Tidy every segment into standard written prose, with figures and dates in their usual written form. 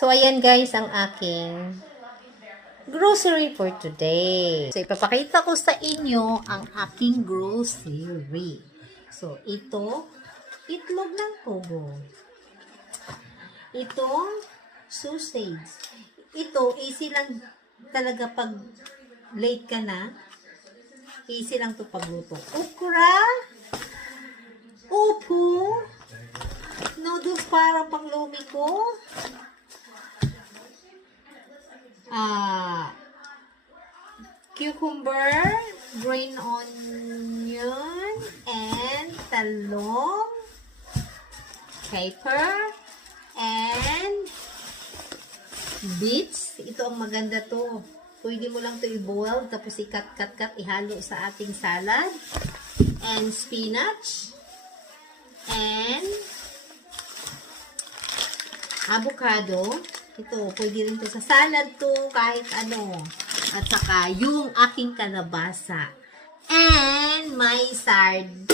So, ayan guys, ang aking grocery for today. So, ipapakita ko sa inyo ang aking grocery. So, ito, itlog ng pogo. Ito, sausage. Ito, easy lang talaga pag late ka na. Easy lang to pagluto. Okra, upo, noodles para panglumi ko. Cucumber, green onion, and talong, pepper, and beets. Ito ang maganda to. Pwede mo lang to i-boil, tapos i-cut, ihalo sa ating salad. And spinach. And avocado. Ito, pwede rin to sa salad to, kahit ano. At saka, yung aking kalabasa. And my sardinas!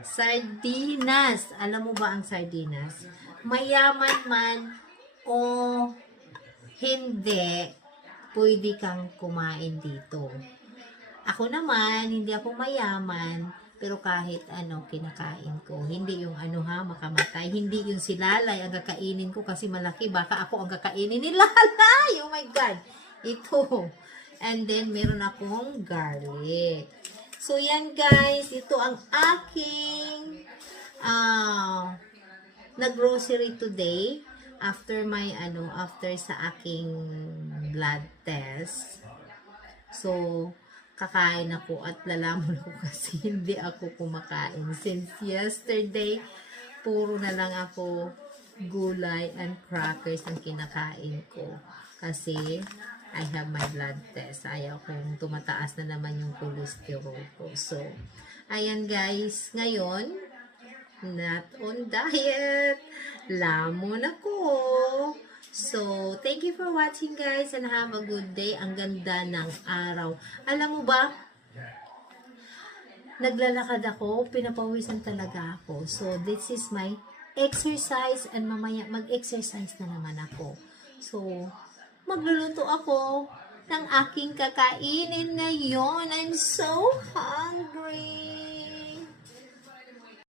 Sardinas. Alam mo ba ang sardinas? Mayaman man o hindi, pwede kang kumain dito. Ako naman, hindi ako mayaman, pero kahit ano, kinakain ko. Hindi yung ano ha, makamatay. Hindi yung si Lalay ang kakainin ko kasi malaki. Baka ako ang kakainin ni Lalay. Oh my God. Ito. And then, meron akong garlic. So, yan guys. Ito ang aking na-grocery today. After my, after sa aking blood test. So, kakain ako at lalamon ako kasi hindi ako kumakain. Since yesterday, puro na lang ako gulay and crackers ang kinakain ko. Kasi, I have my blood test. Ayaw kong tumataas na naman yung cholesterol ko. So, ayan guys, ngayon, not on diet. Lamon ako. So, thank you for watching guys and have a good day. Ang ganda ng araw. Alam mo ba, naglalakad ako, pinapawisan talaga ako. So, this is my exercise and mamaya mag-exercise na naman ako. So, magluluto ako ng aking kakainin ngayon. I'm so hungry.